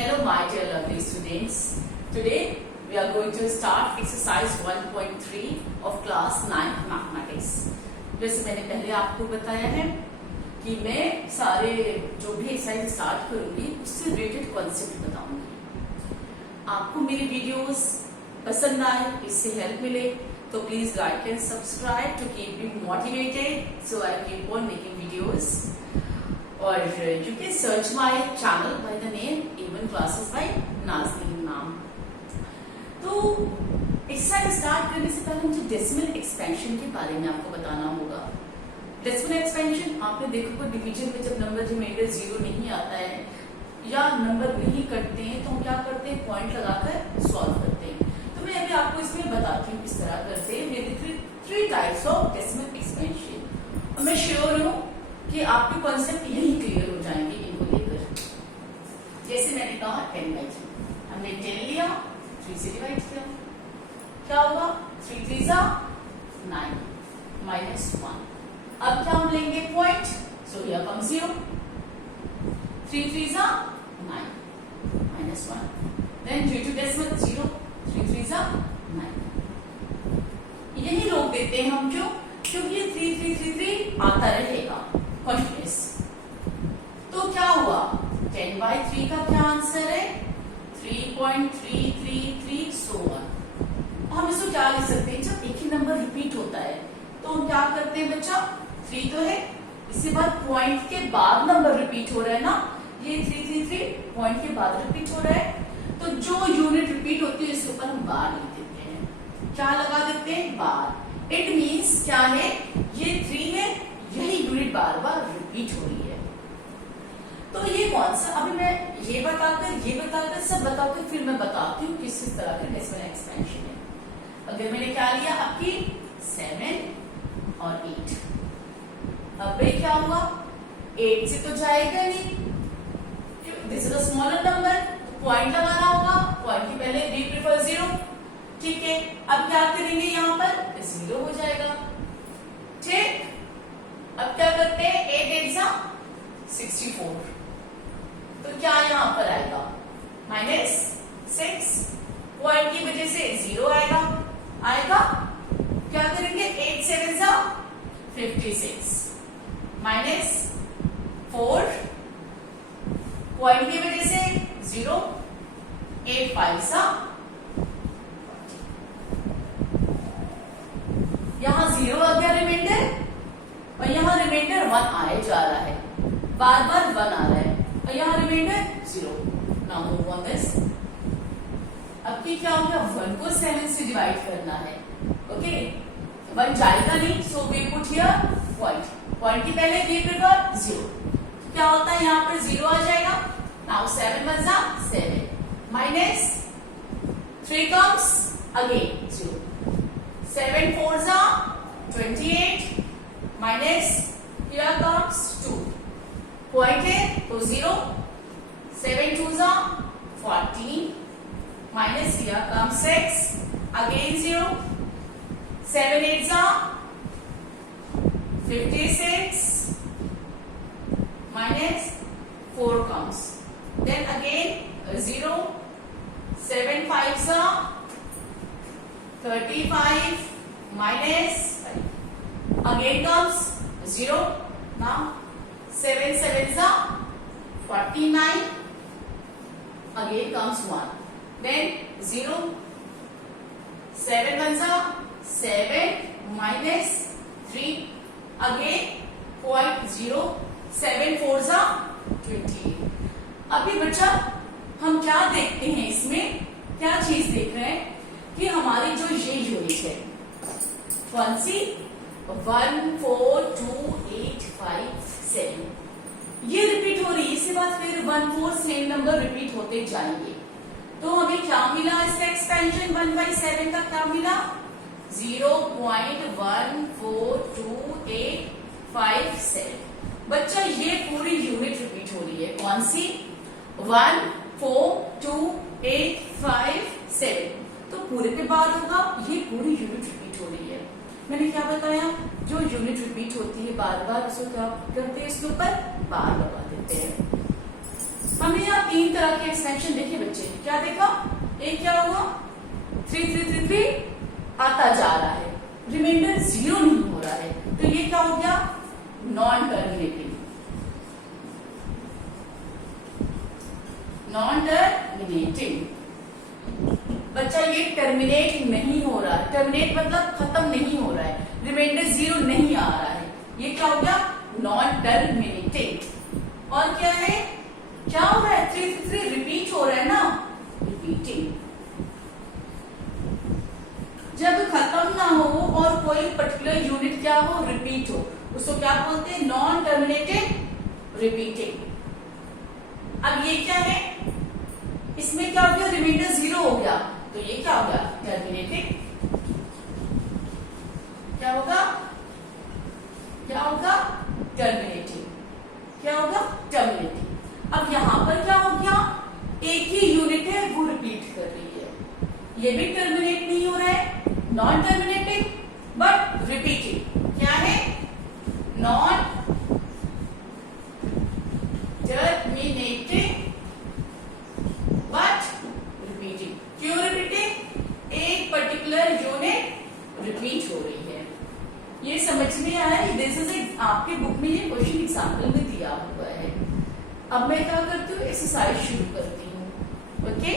Hello my dear lovely students. Today we are going to start exercise 1.3 of class 9 mathematics. जैसे मैंने पहले आपको बताया है कि मैं सारे जो भी एक्सरसाइज स्टार्ट करूंगी उससे रिलेटेड कॉन्सेप्ट बताऊंगी। आपको मेरी वीडियोस पसंद आए, इससे हेल्प मिले तो please like and subscribe to keep me motivated so I keep on making videos. और you can search my channel by the name A1 Classes by Nazneen नाम। तो एक्सरसाइज स्टार्ट करने से पहले मुझे डेसिमल एक्सपेंशन के बारे में आपको बताना होगा। डेसिमल एक्सपेंशन आपने देखो कोई डिवीजन में जब नंबर रिमाइंडर 0 नहीं आता है या नंबर नहीं कटते हैं तो हम क्या करते हैं, पॉइंट लगाकर सॉल्व करते हैं। तो मैं अभी आपको इसमें बताती हूँ किस तरह करते हैं। मेरे three types of decimal expansion और मैं श्योर हूँ कि आपके कॉन्सेप्ट यही क्लियर हो जाएंगे इनको लेकर। जैसे मैंने कहा 10/3 हमने 10 लिया, 3 से डिवाइड किया, क्या होगा 3 3 9 -1। अब क्या हम लेंगे point, so here come 0, 3 3 9 -1, then due to decimal 0, 3 3 9। यही रोक देते हैं हम, क्योंकि ये 3 3 3 3 आता रहेगा कंटिन्यूअस। तो क्या हुआ 10/3 का क्या आंसर है 3.333 सो ऑन। हम इसको क्या लिख सकते हैं, जब एक ही नंबर रिपीट होता है तो हम क्या करते हैं बच्चा, 3 तो है, इसके बाद पॉइंट के बाद नंबर रिपीट हो रहा है ना, ये 333 पॉइंट के बाद रिपीट हो रहा है, तो जो यूनिट रिपीट होती है इसके ऊपर हम बार लिख देते हैं। क्या लगा देते हैं, बार। इट मीन्स क्या है, ये 3 है, यही यूनिट बार बार रिपीट हो रही है। तो ये कौन सा, अभी मैं ये बताकर सब बताकर फिर मैं बताती हूँ किस तरह का डेसिमल एक्सपेंशन है। अगर मैंने क्या लिया आपकी 7 और 8, अब क्या हुआ 8 से तो जाएगा नहीं, this is a smaller number, तो पॉइंट लगाना होगा, पॉइंट के पहले वी प्रेफर 0, ठीक है। अब क्या करेंगे, यहाँ पर 0 हो जाएगा, ठीक। अब क्या करते हैं 8 8 64, तो क्या यहां पर आएगा -6, पॉइंट की वजह से 0 आएगा। क्या करेंगे 8 7 56 -4, पॉइंट की वजह से 0, 8 5 यहां 0 आ गया रिमाइंडर, और यहाँ रिमाइंडर 1 आए जा रहा है, बार बार 1 आ रहा है, और यहाँ remainder 0। Now move on this. अब की क्या होगा, 1 को 7 से डिवाइड करना है, ओके। 1 जाएगा नहीं, so we put here point की पहले वी प्रेफर 0, क्या होता है यहाँ पर 0 आ जाएगा। Now 7 1 7 -3 comes again 0, 7 4 28 minus here comes 2, point है तो 0, 7 2 14 minus here comes 6 again 0, 7 8 56 minus 4 comes, then again 0, 7 5 35 minus again comes 0, now 7 7 49, again comes 1, then 0, 7 1 7 minus 3, again point 0, 7 4 28। अभी बच्चा हम क्या देखते हैं, इसमें क्या चीज देख रहे हैं कि हमारी जो ये यूनिट है कौन सी 1 4 2 8 5 7 ये रिपीट हो रही है, इसके बाद फिर 1 4 सेम नंबर रिपीट होते जाएंगे। तो हमें क्या मिला इसका एक्सपेंशन 1/7 का क्या मिला 0.142857। बच्चा ये पूरी यूनिट रिपीट हो रही है, कौन सी 1 4 2 8 5 7, तो पूरे पे बार होगा, ये पूरी यूनिट रिपीट हो रही है। मैंने क्या बताया, जो यूनिट रिपीट होती है बार बार उसको क्या करते हैं, इसके ऊपर बार लगा देते हैं। हमने यहाँ 3 तरह के एक्सटेंशन देखे बच्चे, क्या देखा? एक क्या होगा, 3333 आता जा रहा है, रिमाइंडर 0 नहीं हो रहा है, तो ये क्या हो गया? Non terminating. नॉन टर्मिनेटिंग बच्चा, ये टर्मिनेट नहीं हो रहा है, टर्मिनेट मतलब खत्म नहीं हो रहा है, रिमाइंडर 0 नहीं आ रहा है, ये क्या हो गया? Non terminating. और क्या है, क्या हो रहा है? 333 रिपीट हो रहा है ना, रिपीटिंग। जब खत्म ना हो और कोई पर्टिकुलर यूनिट क्या हो, रिपीट हो, उसको क्या बोलते हैं? Non terminating repeating. अब ये क्या है, इसमें क्या हो गया? रिमाइंडर 0 हो गया, तो ये क्या हो गया? टर्मिनेटिंग। क्या होगा? क्या होगा? टर्मिनेटिंग। क्या होगा? टर्मिनेटिंग। अब यहां पर क्या हो गया? एक ही यूनिट है, वो रिपीट कर रही है, ये भी टर्मिनेट नहीं हो रहा है, नॉन टर्मिनेटिंग बट रिपीटिंग। क्या है? Non terminating but repeating. क्यों रिपीटिंग? एक पर्टिकुलर यूनिट रिपीट हो रही है। ये समझ में आया? दिस इज आपके बुक में ये क्वेश्चन एग्जाम्पल में दिया हुआ है। अब मैं क्या करती हूँ, एक्सरसाइज शुरू करती हूँ। ओके